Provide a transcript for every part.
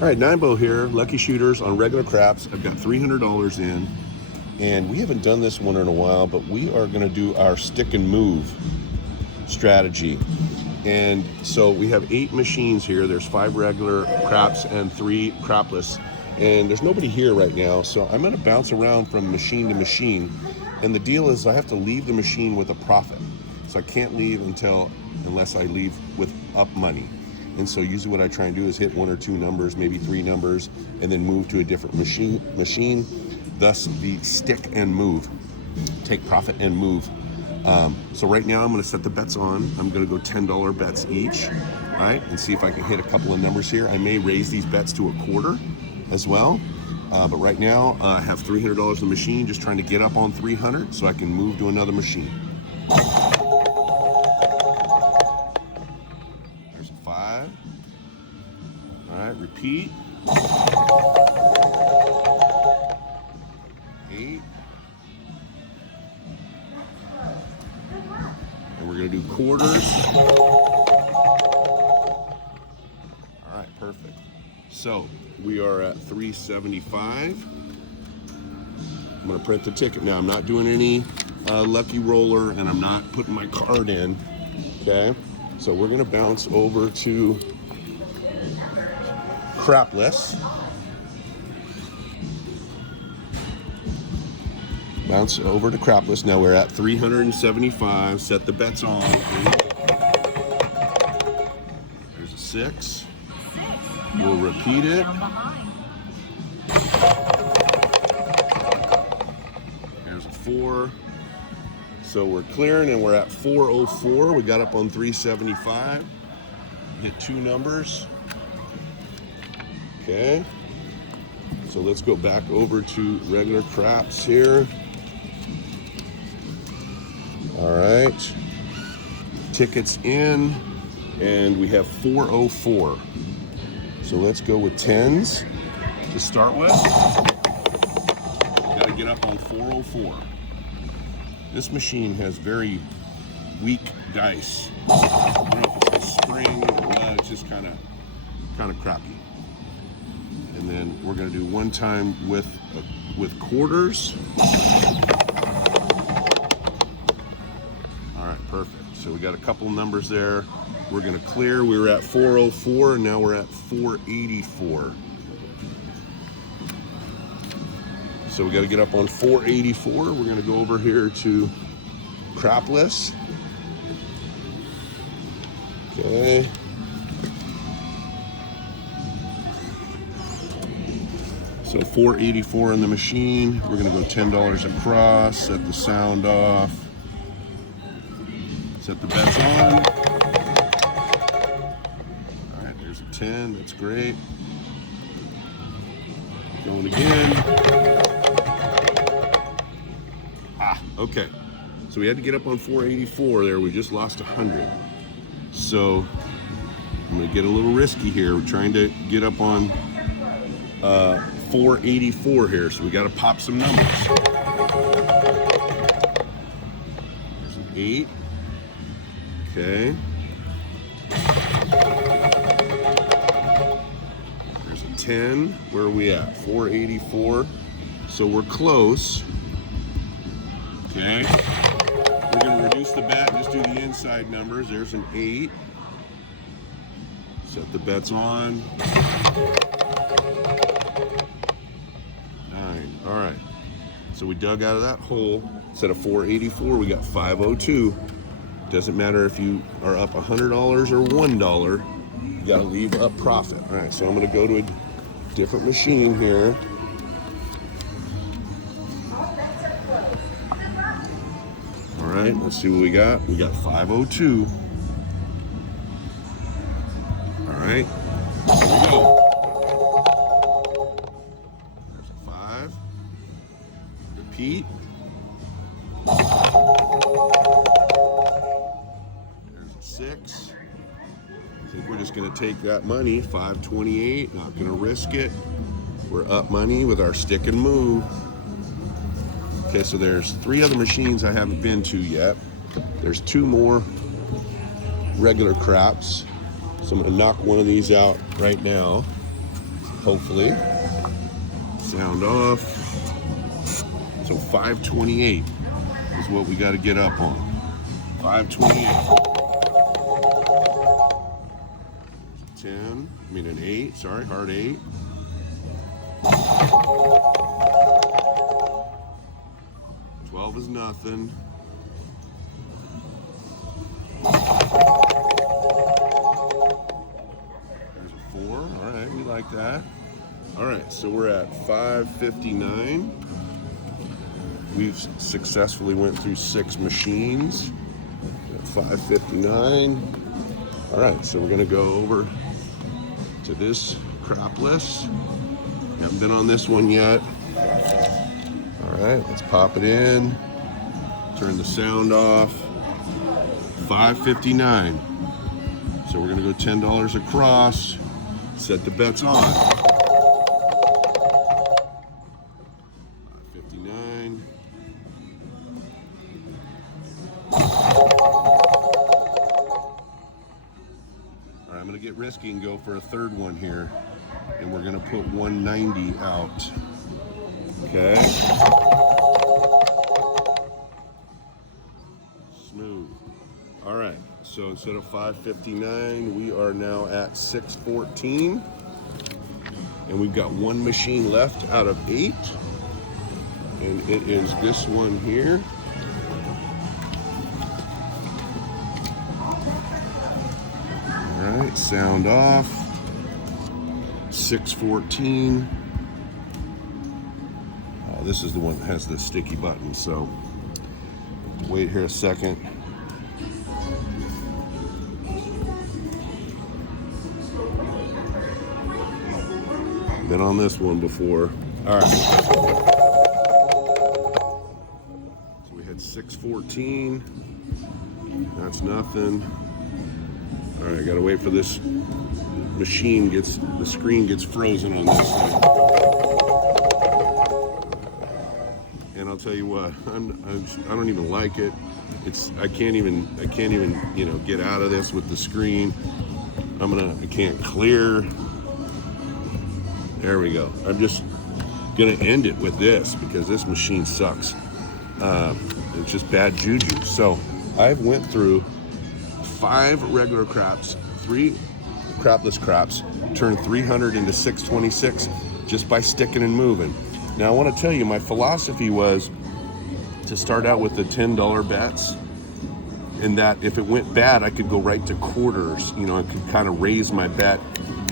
All right, Nimbo here, Lucky Shooters on regular craps. I've got $300 in, and we haven't done this one in a while, but we are gonna do our stick and move strategy. And so we have 8 machines here. There's 5 regular craps and 3 crapless. And there's nobody here right now, so I'm gonna bounce around from machine to machine. And the deal is I have to leave the machine with a profit. So I can't leave unless I leave with up money. And so usually what I try and do is hit 1 or 2 numbers, maybe 3 numbers, and then move to a different machine. Thus the stick and move, take profit and move. So right now I'm gonna set the bets on. I'm gonna go $10 bets each, right? And see if I can hit a couple of numbers here. I may raise these bets to a quarter as well. But right now I have $300 in the machine, just trying to get up on 300 so I can move to another machine. There's a 5. All right, repeat. 8. And we're gonna do quarters. All right, perfect. So we are at 375. I'm gonna print the ticket now. I'm not doing any lucky roller, and I'm not putting my card in, okay? So we're gonna bounce over to crapless. Bounce over to crapless. Now we're at 375. Set the bets on. There's a 6. We'll repeat it. There's a 4. So we're clearing, and we're at 404. We got up on 375. Hit 2 numbers. Okay. So let's go back over to regular craps here. All right. Tickets in, and we have 404. So let's go with 10s to start with. Got to get up on 404. This machine has very weak dice. I don't know if it's a spring or what, it's just kind of crappy. And then we're going to do one time with quarters. All right, perfect. So we got a couple numbers there. We're gonna clear. We were at 404, and now we're at 484. So we got to get up on 484. We're gonna go over here to crapless. Okay. So 484 in the machine. We're gonna go $10 across, set the sound off, set the bets on. 10, that's great. Going again. Okay. So we had to get up on 484 there. We just lost 100. So I'm gonna get a little risky here. We're trying to get up on 484 here. So we gotta pop some numbers. There's an 8. Okay. 10, where are we at? 484. So we're close. Okay. We're going to reduce the bet and just do the inside numbers. There's an 8. Set the bets on. 9. All right. So we dug out of that hole. Instead of 484, we got 502. Doesn't matter if you are up $100 or $1. You got to leave up profit. All right. So I'm going to go to a different machine here. All right, let's see what we got. We got 502. All right, here we go. There's a 5. Repeat. There's a 6. I think we're just gonna take that money, 528, not gonna risk it. We're up money with our stick and move. Okay, so there's 3 other machines I haven't been to yet. There's 2 more regular craps. So I'm gonna knock one of these out right now. hopefully. Sound off. So 528 is what we got to get up on. 528. 10, I mean an 8, sorry, hard 8. 12 is nothing. There's a 4, all right, we like that. All right, so we're at 559. We've successfully went through 6 machines at 559. All right, so we're gonna go over to this crapless. Haven't been on this one yet. All right, let's pop it in. Turn the sound off. 559. So we're gonna go $10 across. Set the bets on. 559. All right, I'm gonna get risky and go for a third one here. And we're gonna put 190 out. Okay. Smooth. All right, so instead of 559, we are now at 614. And we've got 1 machine left out of 8. And it is this one here. All right, sound off. 614. Oh, this is the one that has the sticky button, so wait here a second. Been on this one before. All right. So we had 614. That's nothing. All right, I gotta wait for this machine the screen gets frozen on this thing. And I'll tell you what, I don't even like it. I can't even get out of this with the screen. I can't clear. There we go. I'm just gonna end it with this because this machine sucks. It's just bad juju. So I've went through 5 regular craps, 3 crapless craps, turned 300 into 626 just by sticking and moving. Now I want to tell you, my philosophy was to start out with the $10 bets, and that if it went bad, I could go right to quarters. I could kind of raise my bet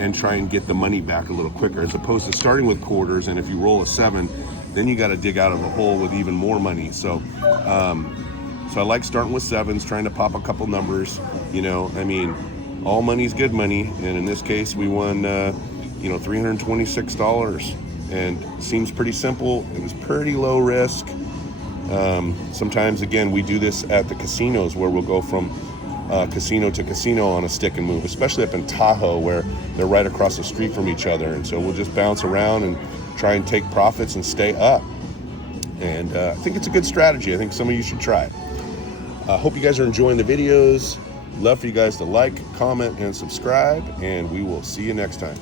and try and get the money back a little quicker, as opposed to starting with quarters. And if you roll a 7, then you got to dig out of the hole with even more money. So I like starting with 7s, trying to pop a couple numbers. All money's good money, and in this case, we won, $326, and it seems pretty simple. It was pretty low risk. Sometimes, again, we do this at the casinos where we'll go from casino to casino on a stick and move, especially up in Tahoe where they're right across the street from each other, and so we'll just bounce around and try and take profits and stay up. And I think it's a good strategy. I think some of you should try it. I hope you guys are enjoying the videos. Love for you guys to like, comment, and subscribe, and we will see you next time.